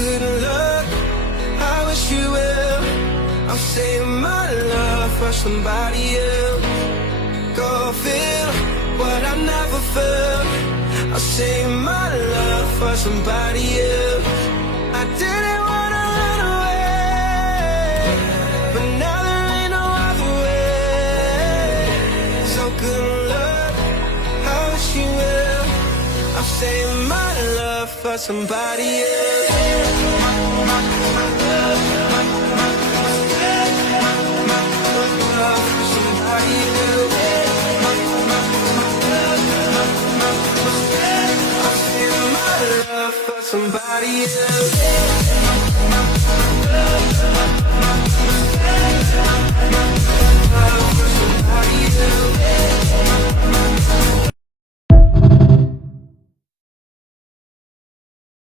good luck, I wish you well. I'm saving my love for somebody else. Go feel what I never felt. I'll save my love for somebody else. I didn't wanna run away, but now there ain't no other way. So good luck, I wish you well. I'll save my love for somebody else. Somebody else. Somebody else.